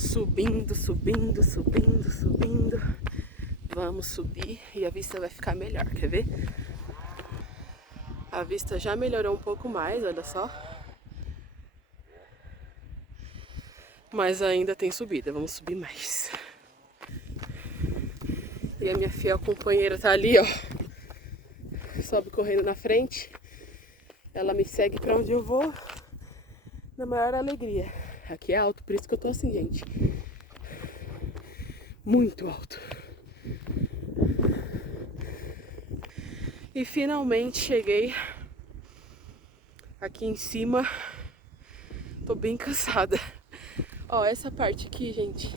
Subindo, subindo, subindo, subindo. Vamos subir e a vista vai ficar melhor, quer ver? A vista já melhorou um pouco mais, olha só. Mas ainda tem subida, vamos subir mais. E a minha fiel companheira tá ali, ó. Sobe correndo na frente. Ela me segue pra onde eu vou na maior alegria. Aqui é alto, por isso que eu tô assim, gente. Muito alto. E finalmente cheguei aqui em cima. Tô bem cansada. Ó, essa parte aqui, gente.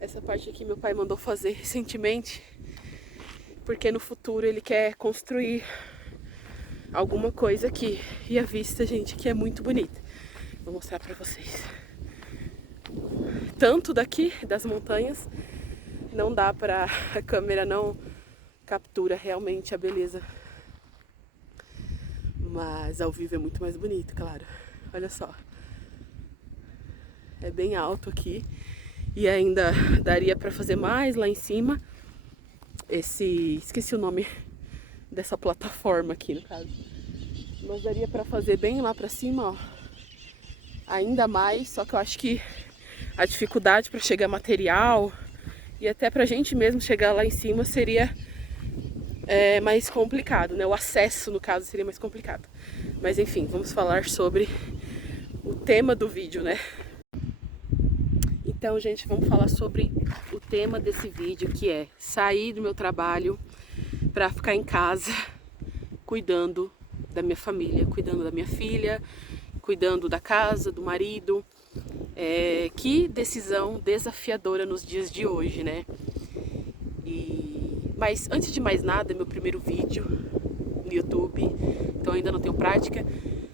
Essa parte aqui meu pai mandou fazer recentemente. Porque no futuro ele quer construir alguma coisa aqui. E a vista, gente, aqui é muito bonita. Vou mostrar pra vocês. Tanto daqui, das montanhas, não dá pra... A câmera não captura realmente a beleza. Mas ao vivo é muito mais bonito, claro. Olha só. É bem alto aqui. E ainda daria pra fazer mais lá em cima. Esqueci o nome dessa plataforma aqui, no caso. Mas daria pra fazer bem lá pra cima, ó. Ainda mais, só que eu acho que a dificuldade pra chegar material e até pra gente mesmo chegar lá em cima seria mais complicado, né? O acesso, no caso, seria mais complicado. Mas enfim, vamos falar sobre o tema do vídeo, né? Então, gente, vamos falar sobre o tema desse vídeo, que é sair do meu trabalho pra ficar em casa cuidando da minha família, cuidando da minha filha, cuidando da casa, do marido. Que decisão desafiadora nos dias de hoje, né? Mas antes de mais nada, é meu primeiro vídeo no YouTube, então ainda não tenho prática.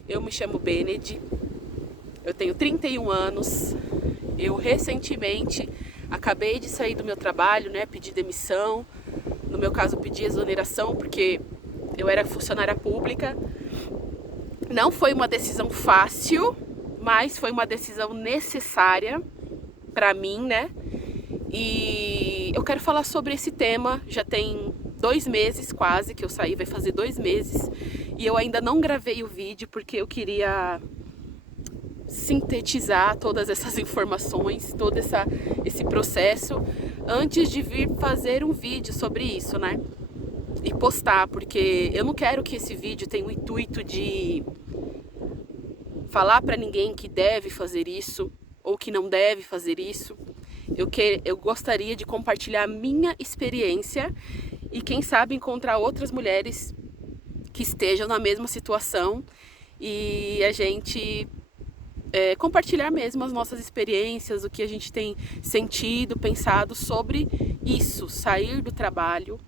Eu me chamo Bened, eu tenho 31 anos, eu recentemente acabei de sair do meu trabalho, né? Pedi demissão, no meu caso pedi exoneração porque eu era funcionária pública. Não foi uma decisão fácil, mas foi uma decisão necessária pra mim, né? E eu quero falar sobre esse tema. Já tem 2 meses quase que eu saí, vai fazer 2 meses. E eu ainda não gravei o vídeo porque eu queria sintetizar todas essas informações, todo esse processo, antes de vir fazer um vídeo sobre isso, né? E postar, porque eu não quero que esse vídeo tenha o intuito de falar pra ninguém que deve fazer isso ou que não deve fazer isso. Eu gostaria de compartilhar a minha experiência e quem sabe encontrar outras mulheres que estejam na mesma situação e a gente compartilhar mesmo as nossas experiências, o que a gente tem sentido, pensado sobre isso, sair do trabalho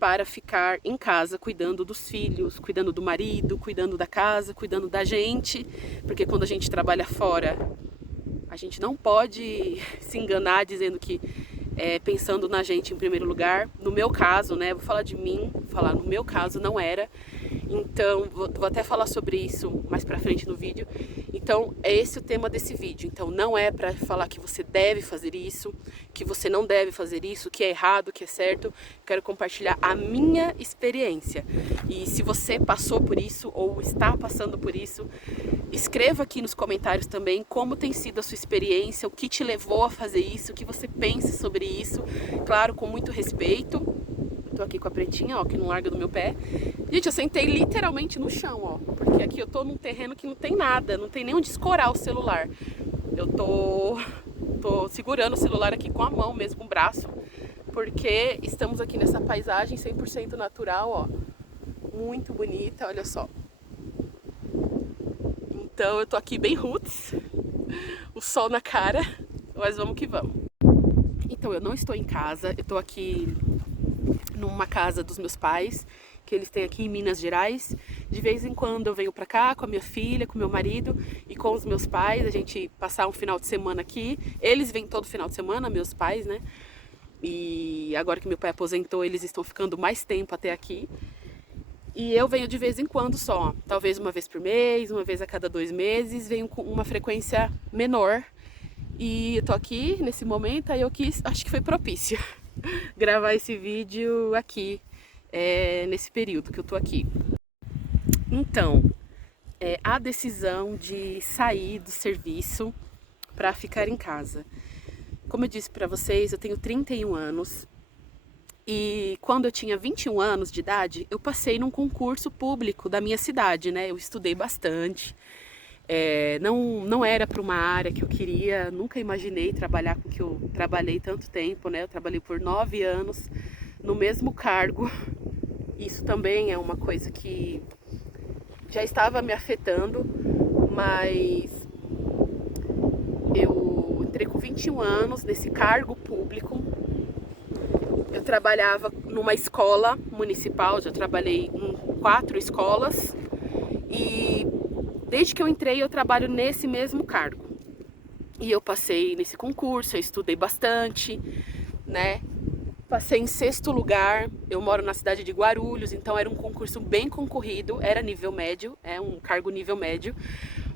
para ficar em casa cuidando dos filhos, cuidando do marido, cuidando da casa, cuidando da gente, porque quando a gente trabalha fora, a gente não pode se enganar dizendo que pensando na gente em primeiro lugar. No meu caso, né, vou falar de mim, vou falar no meu caso não era. Então, vou até falar sobre isso mais pra frente no vídeo. Então, é esse o tema desse vídeo. Então, não é pra falar que você deve fazer isso, que você não deve fazer isso, que é errado, que é certo. Quero compartilhar a minha experiência. E se você passou por isso ou está passando por isso, escreva aqui nos comentários também como tem sido a sua experiência, o que te levou a fazer isso, o que você pensa sobre isso. Claro, com muito respeito. Tô aqui com a pretinha, ó, que não larga do meu pé. Gente, eu sentei literalmente no chão, ó. Porque aqui eu tô num terreno que não tem nada, não tem nem onde escorar o celular. Eu tô segurando o celular aqui com a mão mesmo, com o braço. Porque estamos aqui nessa paisagem 100% natural, ó. Muito bonita, olha só. Então eu tô aqui bem roots. O sol na cara, mas vamos que vamos. Então eu não estou em casa, eu tô aqui numa casa dos meus pais, que eles têm aqui em Minas Gerais. De vez em quando eu venho pra cá com a minha filha, com meu marido e com os meus pais, a gente passar um final de semana aqui. Eles vêm todo final de semana, meus pais, né? E agora que meu pai aposentou, eles estão ficando mais tempo até aqui. E eu venho de vez em quando só, talvez uma vez por mês, uma vez a cada 2 meses, venho com uma frequência menor. E eu tô aqui nesse momento, aí eu quis, acho que foi propício gravar esse vídeo aqui, nesse período que eu tô aqui. Então, a decisão de sair do serviço para ficar em casa. Como eu disse para vocês, eu tenho 31 anos e quando eu tinha 21 anos de idade, eu passei num concurso público da minha cidade, né? Eu estudei bastante. Não era para uma área que eu queria, nunca imaginei trabalhar com o que eu trabalhei tanto tempo, né? Eu trabalhei por 9 anos no mesmo cargo. Isso também é uma coisa que já estava me afetando, mas eu entrei com 21 anos nesse cargo público. Eu trabalhava numa escola municipal, já trabalhei em 4 escolas e desde que eu entrei eu trabalho nesse mesmo cargo. E eu passei nesse concurso, eu estudei bastante, né? Passei em 6º lugar, eu moro na cidade de Guarulhos, então era um concurso bem concorrido, era nível médio, um cargo nível médio,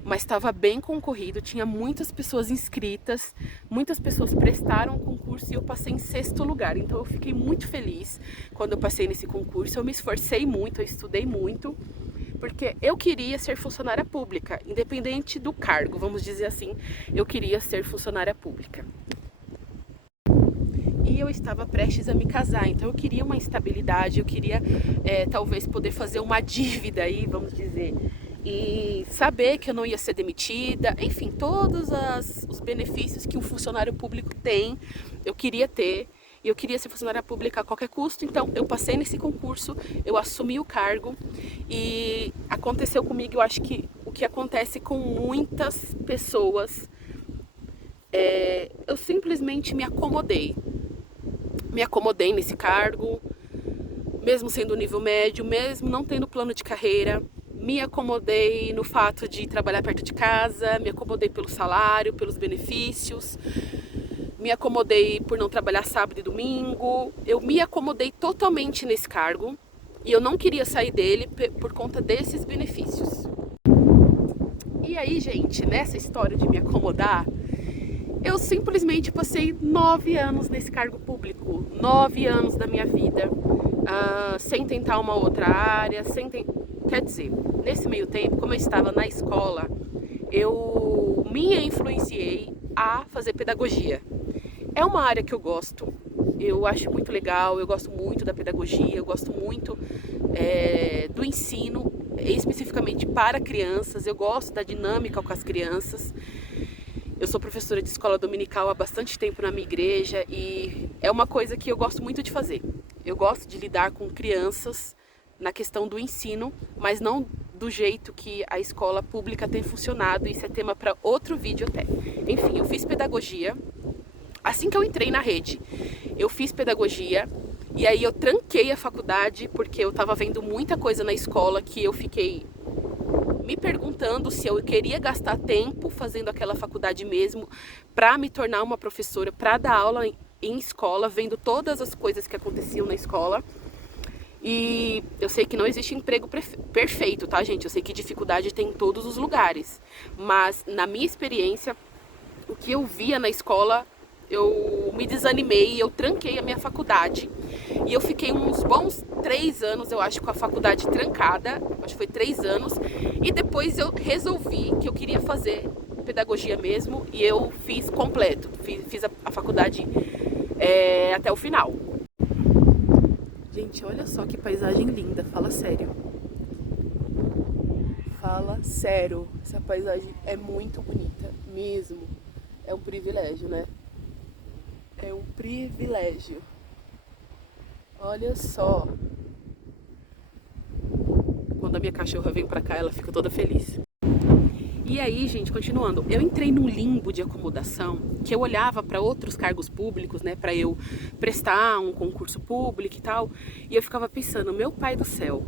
mas estava bem concorrido, tinha muitas pessoas inscritas, muitas pessoas prestaram o concurso e eu passei em 6º lugar, então eu fiquei muito feliz quando eu passei nesse concurso, eu me esforcei muito, eu estudei muito, porque eu queria ser funcionária pública, independente do cargo, vamos dizer assim, eu queria ser funcionária pública. E eu estava prestes a me casar, então eu queria uma estabilidade, eu queria talvez poder fazer uma dívida aí, vamos dizer, e saber que eu não ia ser demitida, enfim, todos os benefícios que um funcionário público tem, eu queria ter, e eu queria ser funcionária pública a qualquer custo, então eu passei nesse concurso, eu assumi o cargo, e aconteceu comigo, eu acho que o que acontece com muitas pessoas, eu simplesmente me acomodei nesse cargo, mesmo sendo nível médio, mesmo não tendo plano de carreira, me acomodei no fato de trabalhar perto de casa, me acomodei pelo salário, pelos benefícios, me acomodei por não trabalhar sábado e domingo, eu me acomodei totalmente nesse cargo e eu não queria sair dele por conta desses benefícios. E aí, gente, nessa história de me acomodar, eu simplesmente passei 9 anos nesse cargo público, 9 anos da minha vida, sem tentar uma outra área, quer dizer, nesse meio tempo, como eu estava na escola, eu me influenciei a fazer pedagogia. É uma área que eu gosto, eu acho muito legal, eu gosto muito da pedagogia, eu gosto muito do ensino, especificamente para crianças, eu gosto da dinâmica com as crianças. Eu sou professora de escola dominical há bastante tempo na minha igreja e é uma coisa que eu gosto muito de fazer. Eu gosto de lidar com crianças na questão do ensino, mas não do jeito que a escola pública tem funcionado. Isso é tema para outro vídeo até. Enfim, eu fiz pedagogia. Assim que eu entrei na rede, eu fiz pedagogia e aí eu tranquei a faculdade porque eu estava vendo muita coisa na escola que eu fiquei me perguntando se eu queria gastar tempo fazendo aquela faculdade mesmo para me tornar uma professora, para dar aula em escola, vendo todas as coisas que aconteciam na escola. E eu sei que não existe emprego perfeito, tá, gente? Eu sei que dificuldade tem em todos os lugares, mas na minha experiência, o que eu via na escola, eu me desanimei, eu tranquei a minha faculdade e eu fiquei uns bons 3 anos, eu acho, com a faculdade trancada, acho que foi 3 anos, e depois eu resolvi que eu queria fazer pedagogia mesmo e eu fiz completo, fiz a faculdade até o final. Gente, olha só que paisagem linda, fala sério. Fala sério, essa paisagem é muito bonita, mesmo. É um privilégio, né? É um privilégio. Olha só. Quando a minha cachorra vem pra cá, ela fica toda feliz. E aí, gente, continuando, eu entrei num limbo de acomodação, que eu olhava para outros cargos públicos, né, para eu prestar um concurso público e tal, e eu ficava pensando, meu pai do céu,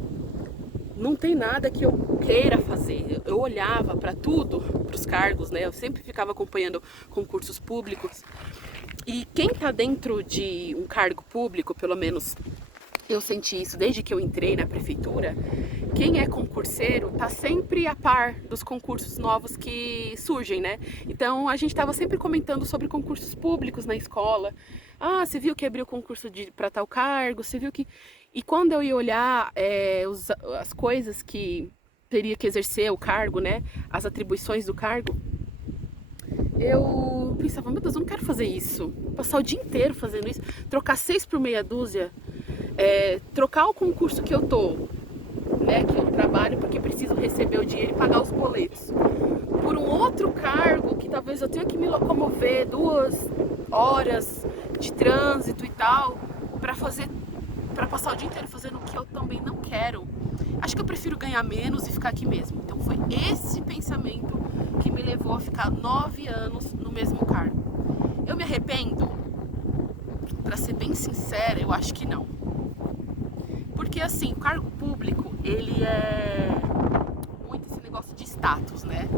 não tem nada que eu queira fazer. Eu olhava para tudo, para os cargos, né, eu sempre ficava acompanhando concursos públicos, e quem tá dentro de um cargo público, pelo menos eu senti isso desde que eu entrei na prefeitura, quem é concurseiro tá sempre a par dos concursos novos que surgem, né? Então a gente estava sempre comentando sobre concursos públicos na escola. Ah, você viu que abriu concurso para tal cargo? Você viu que... E quando eu ia olhar as coisas que teria que exercer o cargo, né? As atribuições do cargo, eu pensava, meu Deus, eu não quero fazer isso. Passar o dia inteiro fazendo isso, trocar 6 por meia dúzia, trocar o concurso que eu tô, né, que eu trabalho porque preciso receber o dinheiro e pagar os boletos, por um outro cargo que talvez eu tenha que me locomover 2 horas de trânsito e tal, para passar o dia inteiro fazendo o que eu também não quero. Acho que eu prefiro ganhar menos e ficar aqui mesmo. Então foi esse pensamento que me levou a ficar 9 anos no mesmo cargo. Eu me arrependo? Para ser bem sincera, eu acho que não. Porque assim, o cargo público, ele é muito esse negócio de status, né?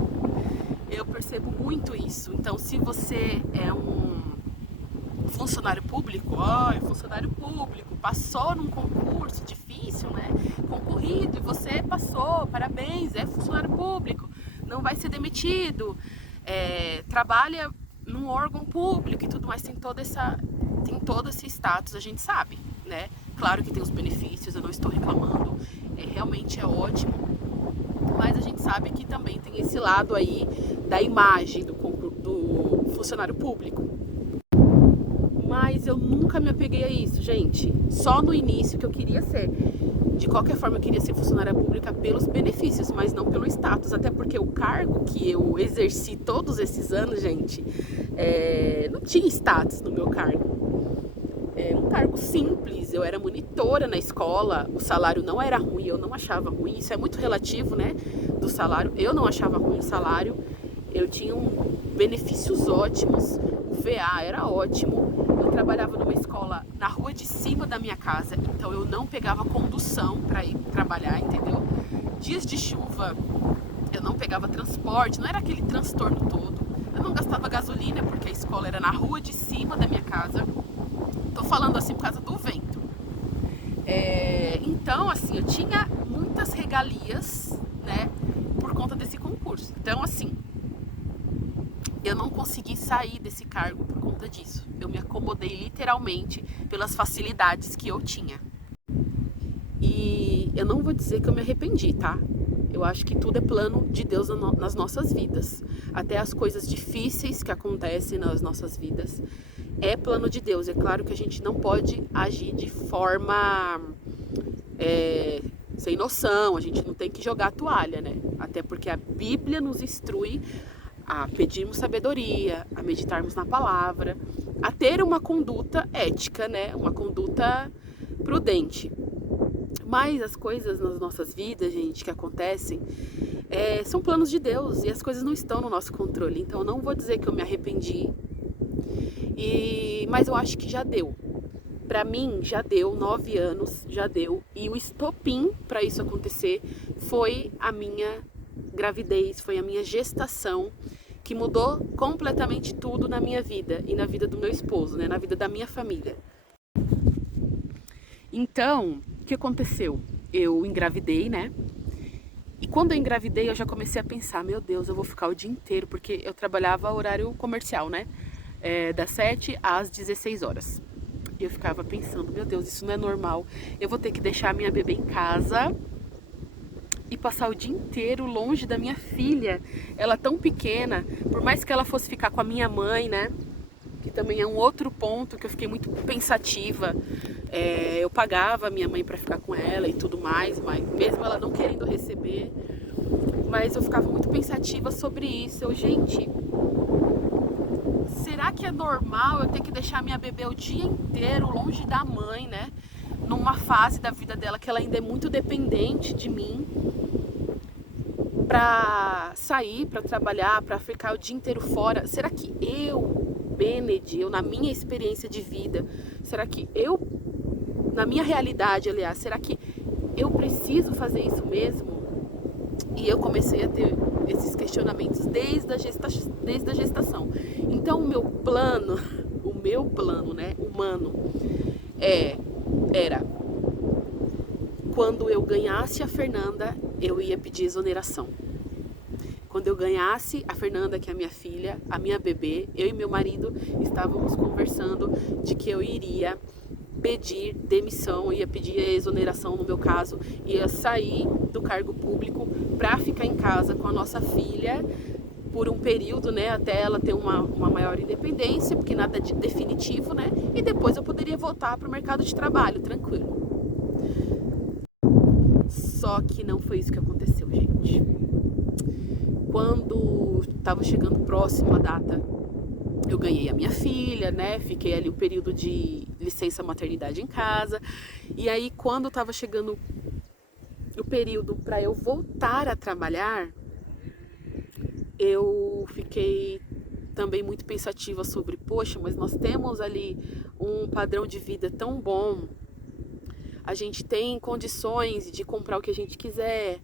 Eu percebo muito isso. Então, se você é um funcionário público, funcionário público, passou num concurso difícil, né? Concorrido, e você passou, parabéns, é funcionário público, não vai ser demitido, trabalha num órgão público e tudo mais, tem todo esse status, a gente sabe, né? Claro que tem os benefícios, eu não estou reclamando, realmente é ótimo, mas a gente sabe que também tem esse lado aí da imagem do funcionário público. Mas eu nunca me apeguei a isso, gente. Só no início que eu queria ser. De qualquer forma, eu queria ser funcionária pública pelos benefícios, mas não pelo status. Até porque o cargo que eu exerci todos esses anos, gente, não tinha status no meu cargo. É um cargo simples, eu era monitora na escola, o salário não era ruim, eu não achava ruim. Isso é muito relativo, né, do salário. Eu não achava ruim o salário. Eu tinha benefícios ótimos, o VA era ótimo. Eu trabalhava numa escola na rua de cima da minha casa, então eu não pegava condução para ir trabalhar, entendeu? Dias de chuva, eu não pegava transporte, não era aquele transtorno todo. Eu não gastava gasolina porque a escola era na rua de cima da minha casa. Tô falando assim por causa do vento. Então, assim, eu tinha muitas regalias, né, por conta desse concurso. Então, assim, eu não consegui sair desse cargo por conta disso. Eu me acomodei literalmente pelas facilidades que eu tinha. E eu não vou dizer que eu me arrependi, tá? Eu acho que tudo é plano de Deus nas nossas vidas. Até as coisas difíceis que acontecem nas nossas vidas é plano de Deus. É claro que a gente não pode agir de forma sem noção. A gente não tem que jogar a toalha, né? Até porque a Bíblia nos instrui a pedirmos sabedoria, a meditarmos na palavra, a ter uma conduta ética, né? Uma conduta prudente. Mas as coisas nas nossas vidas, gente, que acontecem, são planos de Deus e as coisas não estão no nosso controle. Então eu não vou dizer que eu me arrependi, mas eu acho que já deu. Pra mim, já deu 9 anos, já deu. E o estopim para isso acontecer foi a minha gravidez, foi a minha gestação, que mudou completamente tudo na minha vida e na vida do meu esposo, né? Na vida da minha família. Então, o que aconteceu? Eu engravidei, né? E quando eu engravidei, eu já comecei a pensar, meu Deus, eu vou ficar o dia inteiro, porque eu trabalhava horário comercial, né? Das 7 às 16 horas. E eu ficava pensando, meu Deus, isso não é normal. Eu vou ter que deixar a minha bebê em casa e passar o dia inteiro longe da minha filha. Ela tão pequena, por mais que ela fosse ficar com a minha mãe, né? Que também é um outro ponto que eu fiquei muito pensativa. Eu pagava a minha mãe para ficar com ela e tudo mais, mas mesmo ela não querendo receber. Mas eu ficava muito pensativa sobre isso. Gente, será que é normal eu ter que deixar minha bebê o dia inteiro longe da mãe, né? Numa fase da vida dela que ela ainda é muito dependente de mim, pra sair, pra trabalhar, pra ficar o dia inteiro fora. Será que Benedi, na minha experiência de vida, será que na minha realidade, aliás, será que eu preciso fazer isso mesmo? E eu comecei a ter esses questionamentos desde a gestação. Então o meu plano, né, humano, era quando eu ganhasse a Fernanda, eu ia pedir exoneração. Quando eu ganhasse a Fernanda, que é a minha filha, a minha bebê, eu e meu marido estávamos conversando de que eu iria pedir demissão, ia pedir exoneração no meu caso, ia sair do cargo público para ficar em casa com a nossa filha por um período, né, até ela ter uma maior independência, porque nada de definitivo, né, e depois eu poderia voltar para o mercado de trabalho, tranquilo. Só que não foi isso que aconteceu, gente. Quando estava chegando próximo a data, eu ganhei a minha filha, né? Fiquei ali o período de licença maternidade em casa. E aí, quando estava chegando o período para eu voltar a trabalhar, eu fiquei também muito pensativa sobre, poxa, mas nós temos ali um padrão de vida tão bom, a gente tem condições de comprar o que a gente quiser,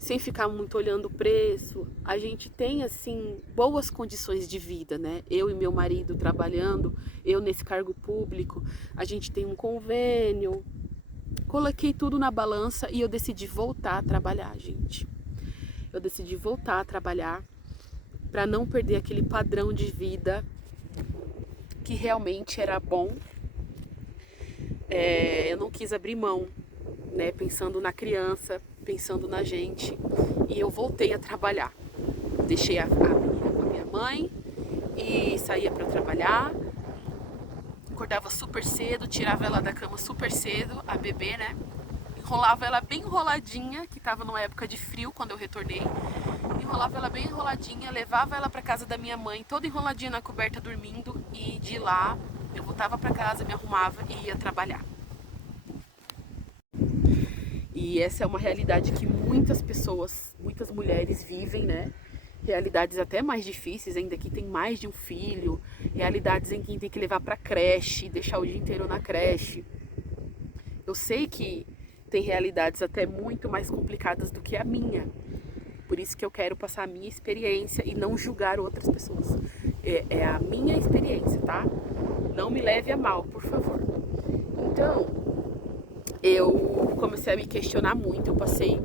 sem ficar muito olhando o preço, a gente tem, assim, boas condições de vida, né? Eu e meu marido trabalhando, eu nesse cargo público, a gente tem um convênio. Coloquei tudo na balança e eu decidi voltar a trabalhar, gente. Eu decidi voltar a trabalhar para não perder aquele padrão de vida que realmente era bom. Eu não quis abrir mão, né? Pensando na criança, pensando na gente, e eu voltei a trabalhar. Deixei a menina com a minha mãe e saía para trabalhar. Acordava super cedo, tirava ela da cama super cedo, a bebê, né? Enrolava ela bem enroladinha, que estava numa época de frio quando eu retornei. Enrolava ela bem enroladinha, levava ela para casa da minha mãe, toda enroladinha na coberta dormindo, e de lá eu voltava para casa, me arrumava e ia trabalhar. E essa é uma realidade que muitas pessoas, muitas mulheres vivem, né? Realidades até mais difíceis, ainda que tem mais de um filho, realidades em que tem que levar para creche, deixar o dia inteiro na creche. Eu sei que tem realidades até muito mais complicadas do que a minha. Por isso que eu quero passar a minha experiência e não julgar outras pessoas. É a minha experiência, tá? Não me leve a mal, por favor. Então, eu comecei a me questionar muito. Eu passei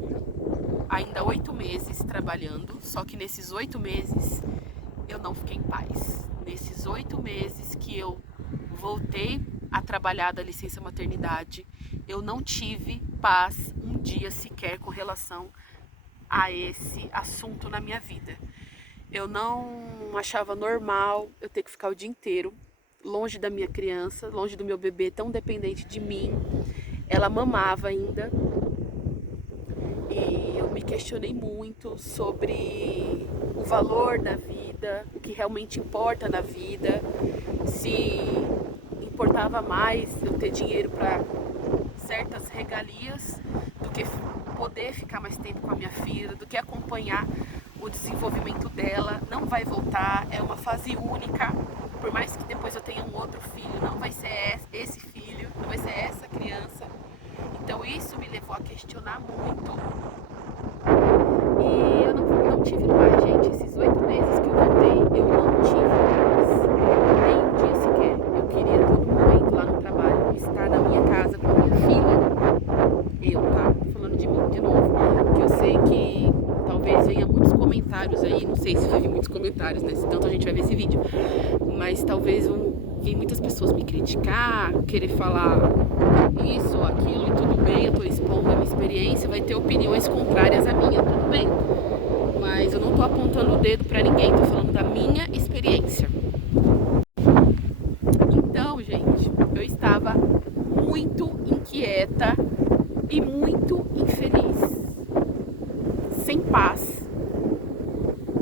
ainda 8 meses trabalhando, só que nesses 8 meses eu não fiquei em paz. Nesses 8 meses que eu voltei a trabalhar da licença maternidade, eu não tive paz um dia sequer com relação a esse assunto na minha vida. Eu não achava normal eu ter que ficar o dia inteiro longe da minha criança, longe do meu bebê tão dependente de mim. Ela mamava ainda. E eu me questionei muito sobre o valor da vida, o que realmente importa na vida, se importava mais eu ter dinheiro para certas regalias do que poder ficar mais tempo com a minha filha, do que acompanhar o desenvolvimento dela. Não vai voltar, é uma fase única, por mais que depois eu tenha um outro filho, não vai ser esse filho, não vai ser essa criança. Então isso me levou a questionar muito. E eu não tive paz, gente. Esses 8 meses que eu voltei, eu não tive paz. Nem um dia sequer. Eu queria a todo momento lá no trabalho estar na minha casa com a minha filha. Eu, tá? Tô falando de mim de novo. Porque eu sei que talvez venha muitos comentários aí. Não sei se vai vir muitos comentários, né? Se tanto a gente vai ver esse vídeo. Mas talvez vir muitas pessoas me criticar, querer falar isso ou aquilo, e tudo bem, eu tô expondo a minha experiência, vai ter opiniões contrárias à minha, tudo bem. Mas eu não tô apontando o dedo pra ninguém, tô falando da minha experiência. Então, gente, eu estava muito inquieta e muito infeliz, sem paz,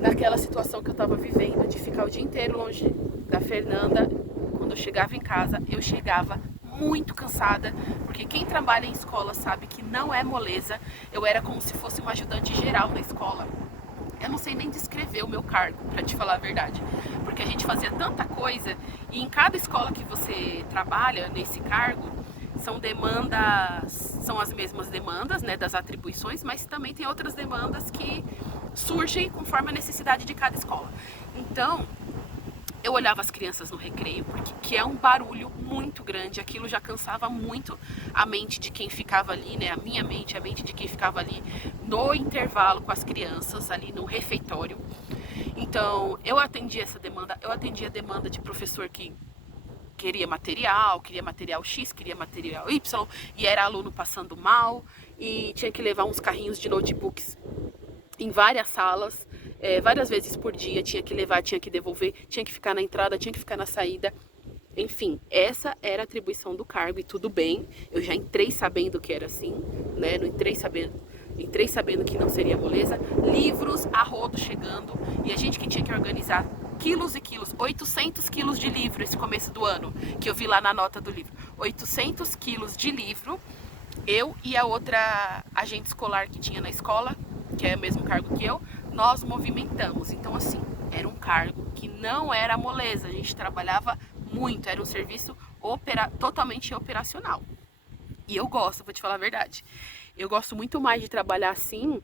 naquela situação que eu tava vivendo, de ficar o dia inteiro longe da Fernanda. Quando eu chegava em casa, eu chegava muito cansada, porque quem trabalha em escola sabe que não é moleza. Eu era como se fosse uma ajudante geral na escola. Eu não sei nem descrever o meu cargo, pra te falar a verdade, porque a gente fazia tanta coisa, e em cada escola que você trabalha nesse cargo, são as mesmas demandas, né, das atribuições, mas também tem outras demandas que surgem conforme a necessidade de cada escola. Então, Eu olhava as crianças no recreio, porque que é um barulho muito grande, aquilo já cansava muito a mente de quem ficava ali, né? A minha mente, a mente de quem ficava ali no intervalo com as crianças, ali no refeitório. Então, eu atendia essa demanda, eu atendia a demanda de professor que queria material X, queria material Y, e era aluno passando mal, e tinha que levar uns carrinhos de notebooks em várias salas, várias vezes por dia, tinha que levar, tinha que devolver, tinha que ficar na entrada, tinha que ficar na saída. Enfim, essa era a atribuição do cargo e tudo bem. Eu já entrei sabendo que era assim, né? Não entrei sabendo que não seria moleza. Livros a rodo chegando e a gente que tinha que organizar quilos e quilos, 800 quilos de livro esse começo do ano, que eu vi lá na nota do livro. 800 quilos de livro, eu e a outra agente escolar que tinha na escola, que é o mesmo cargo que eu, nós movimentamos. Então, assim, era um cargo que não era moleza, a gente trabalhava muito, era um serviço totalmente operacional. E eu gosto, vou te falar a verdade, eu gosto muito mais de trabalhar assim,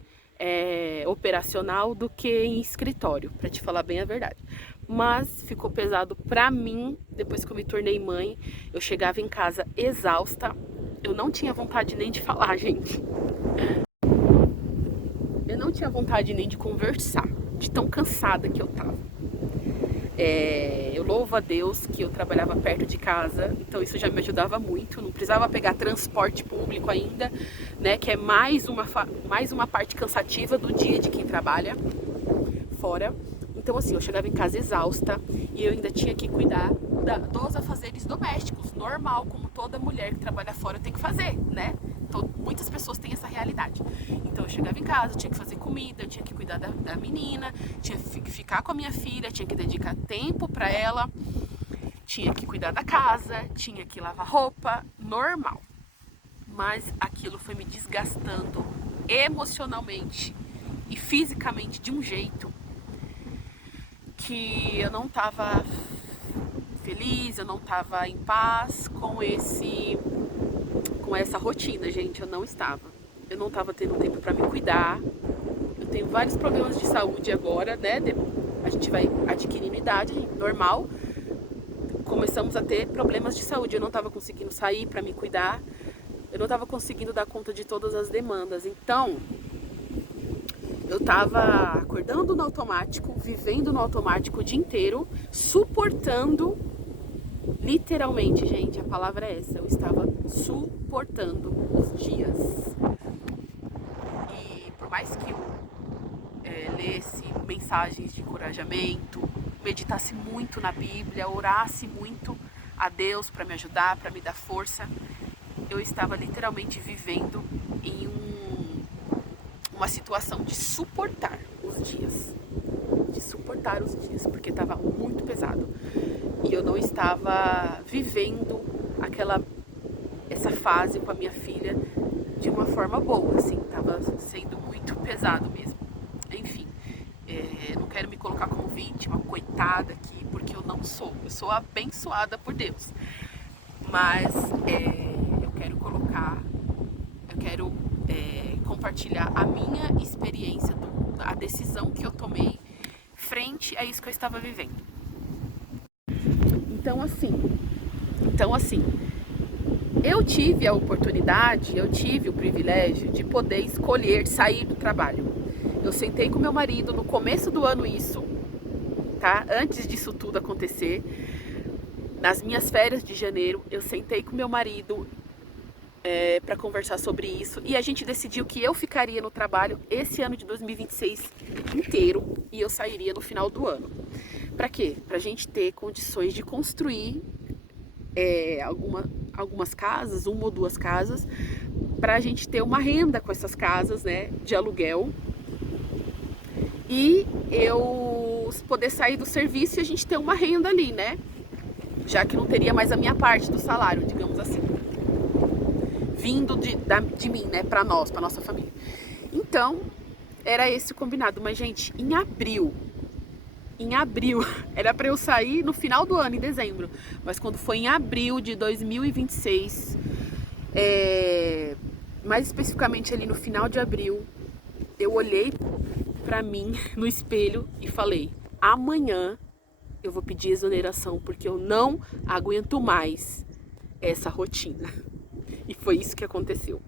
operacional, do que em escritório, pra te falar bem a verdade. Mas ficou pesado pra mim, depois que eu me tornei mãe, eu chegava em casa exausta, eu não tinha vontade nem de falar, gente. Eu não tinha vontade nem de conversar, de tão cansada que eu tava. Eu louvo a Deus que eu trabalhava perto de casa, então isso já me ajudava muito, não precisava pegar transporte público ainda, né, que é mais uma parte cansativa do dia de quem trabalha fora. Então assim, eu chegava em casa exausta e eu ainda tinha que cuidar dos afazeres domésticos, normal, como toda mulher que trabalha fora tem que fazer, né? Então, muitas pessoas têm essa realidade. Então eu chegava em casa, tinha que fazer comida, eu tinha que cuidar da menina, tinha que ficar com a minha filha, tinha que dedicar tempo pra ela, tinha que cuidar da casa, tinha que lavar roupa, normal. Mas aquilo foi me desgastando emocionalmente e fisicamente de um jeito que eu não tava feliz, eu não tava em paz com essa rotina, gente. Eu não estava tendo tempo para me cuidar. Eu tenho vários problemas de saúde agora, né? A gente vai adquirindo idade, normal. Começamos a ter problemas de saúde. Eu não estava conseguindo sair para me cuidar. Eu não estava conseguindo dar conta de todas as demandas. Então, eu estava acordando no automático, vivendo no automático o dia inteiro, suportando. Literalmente, gente, a palavra é essa. Eu estava suportando os dias. E por mais que eu lesse mensagens de encorajamento, meditasse muito na Bíblia, orasse muito a Deus para me ajudar, para me dar força, eu estava literalmente vivendo em uma situação de suportar os dias. Porque estava muito pesado. E eu não estava vivendo essa fase com a minha filha de uma forma boa, assim, estava sendo muito pesado mesmo. Enfim, não quero me colocar como vítima, coitada aqui, porque eu não sou. Eu sou abençoada por Deus. Mas eu quero compartilhar a minha experiência, a decisão que eu tomei frente a isso que eu estava vivendo. Então assim, eu tive a oportunidade, eu tive o privilégio de poder escolher sair do trabalho. Eu sentei com meu marido no começo do ano tá? Antes disso tudo acontecer, nas minhas férias de janeiro, eu sentei com meu marido para conversar sobre isso e a gente decidiu que eu ficaria no trabalho esse ano de 2026 inteiro e eu sairia no final do ano. Para quê? Pra gente ter condições de construir algumas casas, uma ou duas casas, pra gente ter uma renda com essas casas, né, de aluguel. E eu poder sair do serviço e a gente ter uma renda ali, né? Já que não teria mais a minha parte do salário, digamos assim. Vindo de mim, né, pra nossa família. Então, era esse o combinado. Mas, gente, em abril, era pra eu sair no final do ano, em dezembro. Mas quando foi em abril de 2026, mais especificamente ali no final de abril, eu olhei pra mim no espelho e falei: amanhã eu vou pedir exoneração, porque eu não aguento mais essa rotina. E foi isso que aconteceu.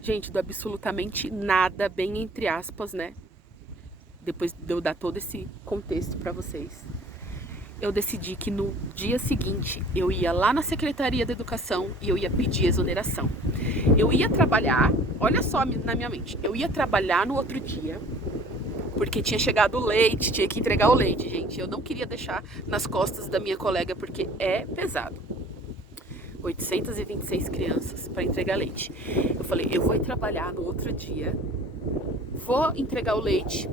Gente, do absolutamente nada, bem entre aspas, né? Depois de eu dar todo esse contexto pra vocês, eu decidi que no dia seguinte eu ia lá na Secretaria da Educação e eu ia pedir exoneração. Eu ia trabalhar, olha só na minha mente, eu ia trabalhar no outro dia, porque tinha chegado o leite, tinha que entregar o leite, gente. Eu não queria deixar nas costas da minha colega, porque é pesado. 826 crianças para entregar leite. Eu falei, eu vou trabalhar no outro dia, vou entregar o leite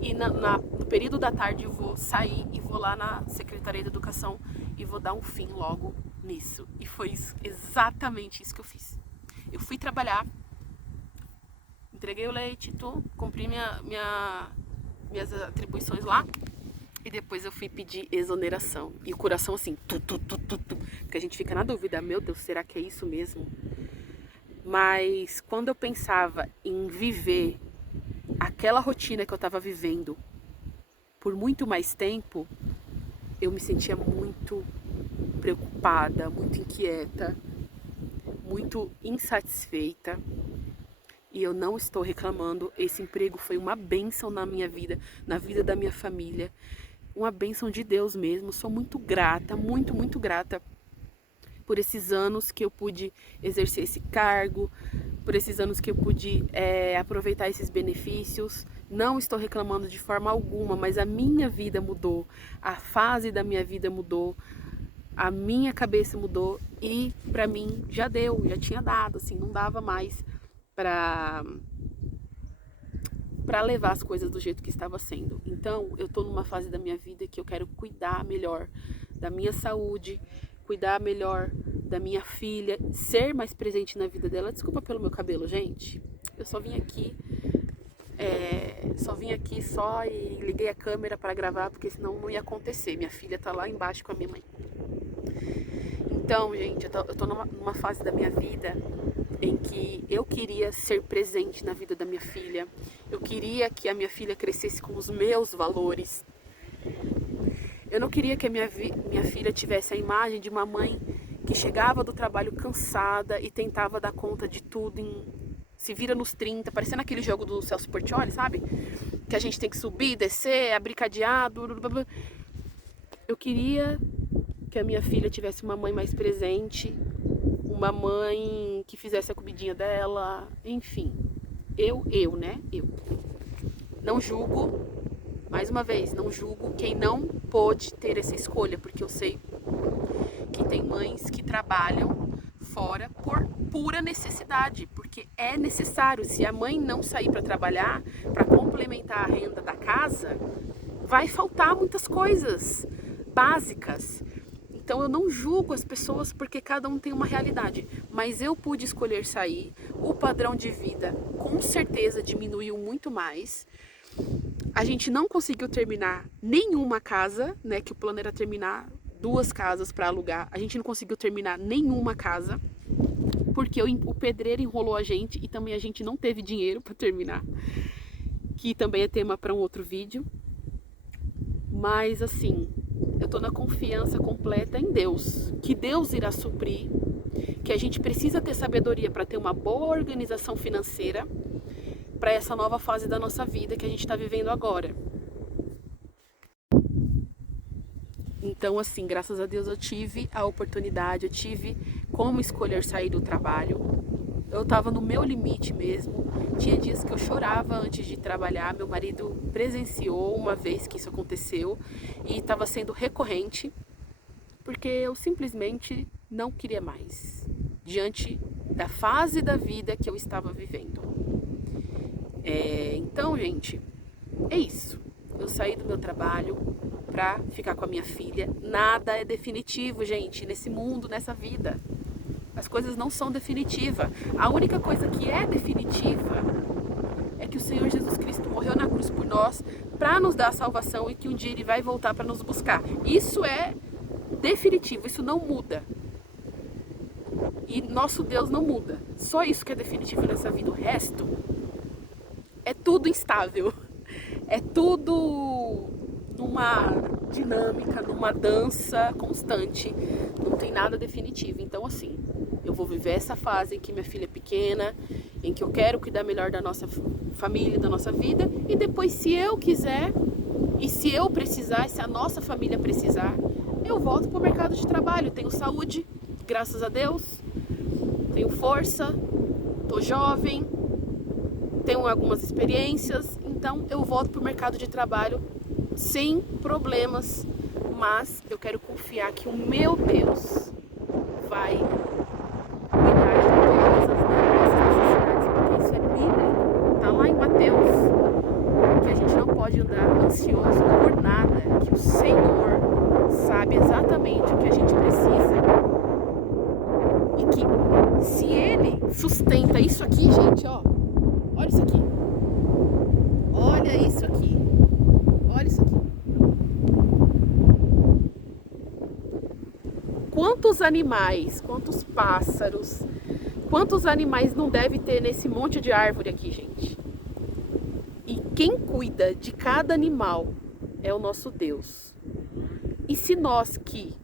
e no período da tarde eu vou sair e vou lá na Secretaria de Educação e vou dar um fim logo nisso. E foi isso, exatamente isso que eu fiz. Eu fui trabalhar, entreguei o leite, cumpri minhas atribuições lá e depois eu fui pedir exoneração. E o coração assim, porque a gente fica na dúvida, meu Deus, será que é isso mesmo? Mas quando eu pensava em viver aquela rotina que eu estava vivendo por muito mais tempo, eu me sentia muito preocupada, muito inquieta, muito insatisfeita. E eu não estou reclamando, esse emprego foi uma bênção na minha vida, na vida da minha família, uma bênção de Deus mesmo. Sou muito grata, muito, muito grata por esses anos que eu pude exercer esse cargo, por esses anos que eu pude aproveitar esses benefícios. Não estou reclamando de forma alguma, mas a minha vida mudou, a fase da minha vida mudou, a minha cabeça mudou e pra mim já deu, já tinha dado, assim, não dava mais pra levar as coisas do jeito que estava sendo. Então, eu tô numa fase da minha vida que eu quero cuidar melhor da minha saúde, cuidar melhor da minha filha, ser mais presente na vida dela. Desculpa pelo meu cabelo, gente. Eu só vim aqui e liguei a câmera para gravar, porque senão não ia acontecer. Minha filha tá lá embaixo com a minha mãe. Então, gente, eu tô numa fase da minha vida em que eu queria ser presente na vida da minha filha. Eu queria que a minha filha crescesse com os meus valores. Eu não queria que a minha filha tivesse a imagem de uma mãe que chegava do trabalho cansada e tentava dar conta de tudo, se vira nos 30, parecendo aquele jogo do Celso Portiolli, sabe? Que a gente tem que subir, descer, abrir cadeado. Eu queria que a minha filha tivesse uma mãe mais presente, uma mãe que fizesse a comidinha dela, enfim. Eu. Não julgo, mais uma vez, não julgo quem não pôde ter essa escolha, porque eu sei que tem mães que trabalham fora por pura necessidade, porque é necessário. Se a mãe não sair para trabalhar, para complementar a renda da casa, vai faltar muitas coisas básicas. Então eu não julgo as pessoas, porque cada um tem uma realidade, mas eu pude escolher sair. O padrão de vida com certeza diminuiu muito mais. A gente não conseguiu terminar nenhuma casa, né, que o plano era terminar 2 casas para alugar. A gente não conseguiu terminar nenhuma casa, porque o pedreiro enrolou a gente e também a gente não teve dinheiro para terminar, que também é tema para um outro vídeo. Mas assim, eu tô na confiança completa em Deus, que Deus irá suprir, que a gente precisa ter sabedoria para ter uma boa organização financeira para essa nova fase da nossa vida que a gente está vivendo agora. Então, assim, graças a Deus eu tive a oportunidade, eu tive como escolher sair do trabalho. Eu estava no meu limite mesmo. Tinha dias que eu chorava antes de trabalhar. Meu marido presenciou uma vez que isso aconteceu e estava sendo recorrente, porque eu simplesmente não queria mais, diante da fase da vida que eu estava vivendo. Então, gente, é isso. Eu saí do meu trabalho pra ficar com a minha filha. Nada é definitivo, gente, nesse mundo, nessa vida. As coisas não são definitivas. A única coisa que é definitiva é que o Senhor Jesus Cristo morreu na cruz por nós para nos dar a salvação e que um dia Ele vai voltar para nos buscar. Isso é definitivo, isso não muda. E nosso Deus não muda. Só isso que é definitivo nessa vida. O resto é tudo instável. É tudo numa dinâmica, numa dança constante, não tem nada definitivo. Então assim, eu vou viver essa fase em que minha filha é pequena, em que eu quero cuidar melhor da nossa família, da nossa vida, e depois, se eu quiser, e se eu precisar, se a nossa família precisar, eu volto para o mercado de trabalho. Tenho saúde, graças a Deus, tenho força, tô jovem, tenho algumas experiências, então eu volto para o mercado de trabalho sem problemas, mas eu quero confiar que o meu Deus vai cuidar de todas as nossas necessidades, porque isso é bíblico, tá lá em Mateus, que a gente não pode andar ansioso por nada, que o Senhor sabe exatamente o que a gente precisa, e que se Ele sustenta isso aqui, gente, ó, olha isso aqui, olha isso aqui, olha isso aqui. Quantos animais, quantos pássaros, quantos animais não deve ter nesse monte de árvore aqui, gente? E quem cuida de cada animal é o nosso Deus. E se nós que,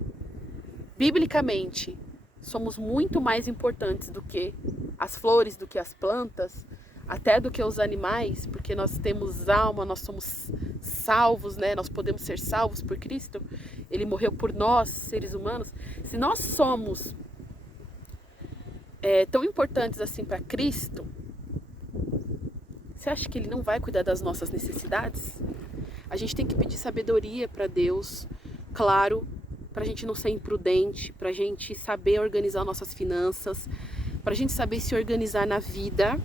biblicamente, somos muito mais importantes do que as flores, do que as plantas, até do que os animais, porque nós temos alma, nós somos salvos, né? Nós podemos ser salvos por Cristo. Ele morreu por nós, seres humanos. Se nós somos tão importantes assim para Cristo, você acha que Ele não vai cuidar das nossas necessidades? A gente tem que pedir sabedoria para Deus, claro, para a gente não ser imprudente, para a gente saber organizar nossas finanças, para a gente saber se organizar na vida,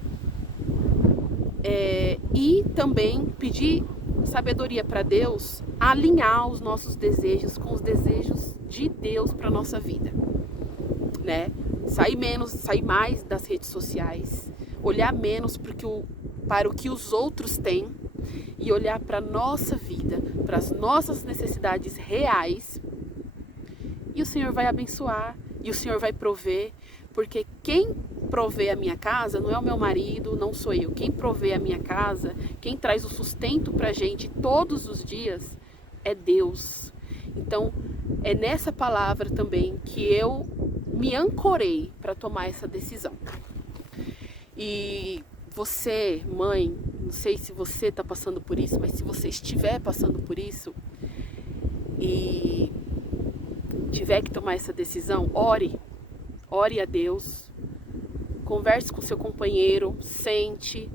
e também pedir sabedoria para Deus, alinhar os nossos desejos com os desejos de Deus para nossa vida, né? Sair mais das redes sociais, olhar menos para o que os outros têm e olhar para a nossa vida, para as nossas necessidades reais, e o Senhor vai abençoar, e o Senhor vai prover, porque quem provê a minha casa não é o meu marido, não sou eu. Quem provê a minha casa, quem traz o sustento pra gente todos os dias é Deus. Então, é nessa palavra também que eu me ancorei para tomar essa decisão. E você, mãe, não sei se você está passando por isso, mas se você estiver passando por isso e tiver que tomar essa decisão, ore a Deus, converse com seu companheiro, sente,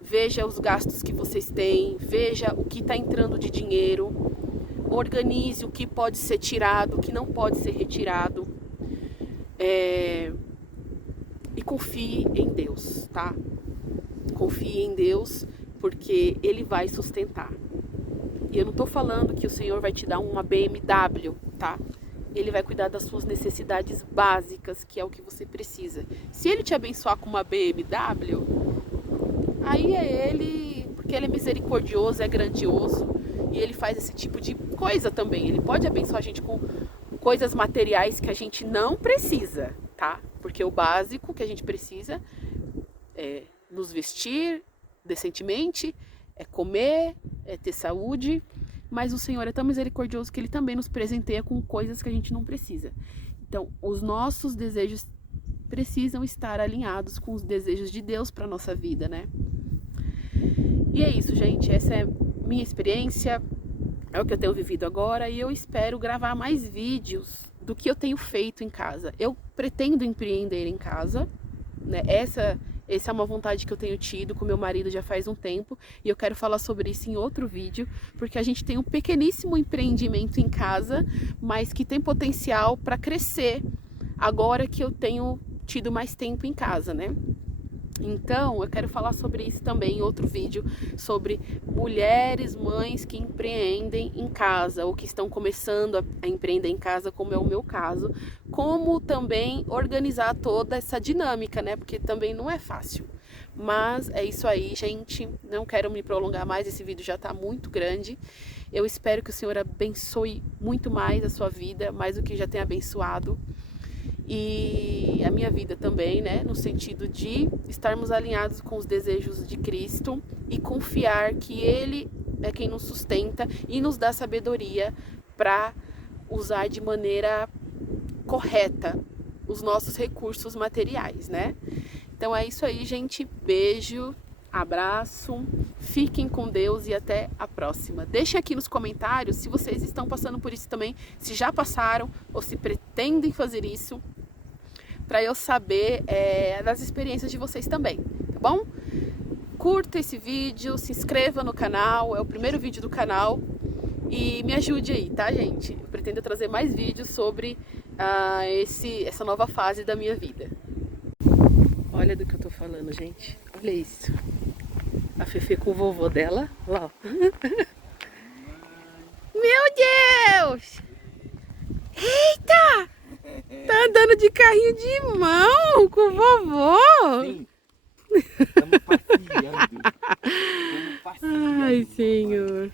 veja os gastos que vocês têm, veja o que está entrando de dinheiro, organize o que pode ser tirado, o que não pode ser retirado, e confie em Deus, tá? Confie em Deus, porque Ele vai sustentar. E eu não estou falando que o Senhor vai te dar uma BMW, tá? Ele vai cuidar das suas necessidades básicas, que é o que você precisa. Se Ele te abençoar com uma BMW, aí é Ele, porque Ele é misericordioso, é grandioso, e Ele faz esse tipo de coisa também. Ele pode abençoar a gente com coisas materiais que a gente não precisa, tá? Porque o básico que a gente precisa é nos vestir decentemente, é comer, é ter saúde, mas o Senhor é tão misericordioso que Ele também nos presenteia com coisas que a gente não precisa. Então, os nossos desejos precisam estar alinhados com os desejos de Deus para a nossa vida, né? E é isso, gente. Essa é minha experiência, é o que eu tenho vivido agora, e eu espero gravar mais vídeos do que eu tenho feito em casa. Eu pretendo empreender em casa, né? Essa é uma vontade que eu tenho tido com meu marido já faz um tempo, e eu quero falar sobre isso em outro vídeo, porque a gente tem um pequeníssimo empreendimento em casa, mas que tem potencial para crescer agora que eu tenho tido mais tempo em casa, né? Então, eu quero falar sobre isso também em outro vídeo, sobre mulheres, mães que empreendem em casa ou que estão começando a empreender em casa, como é o meu caso, como também organizar toda essa dinâmica, né? Porque também não é fácil. Mas é isso aí, gente. Não quero me prolongar mais, esse vídeo já está muito grande. Eu espero que o Senhor abençoe muito mais a sua vida, mais do que já tem abençoado. E a minha vida também, né, no sentido de estarmos alinhados com os desejos de Cristo e confiar que Ele é quem nos sustenta e nos dá sabedoria para usar de maneira correta os nossos recursos materiais, né? Então é isso aí, gente. Beijo, abraço, fiquem com Deus e até a próxima. Deixem aqui nos comentários se vocês estão passando por isso também, se já passaram ou se pretendem fazer isso, para eu saber das experiências de vocês também, tá bom? Curta esse vídeo, se inscreva no canal, é o primeiro vídeo do canal e me ajude aí, tá, gente? Eu pretendo trazer mais vídeos sobre essa nova fase da minha vida. Olha do que eu tô falando, gente. Olha isso. A Fefe com o vovô dela, lá, ó. Meu Deus! Eita! Tá andando de carrinho de mão com o vovô? Sim. Estamos passeando. Estamos passeando. Ai, Senhor.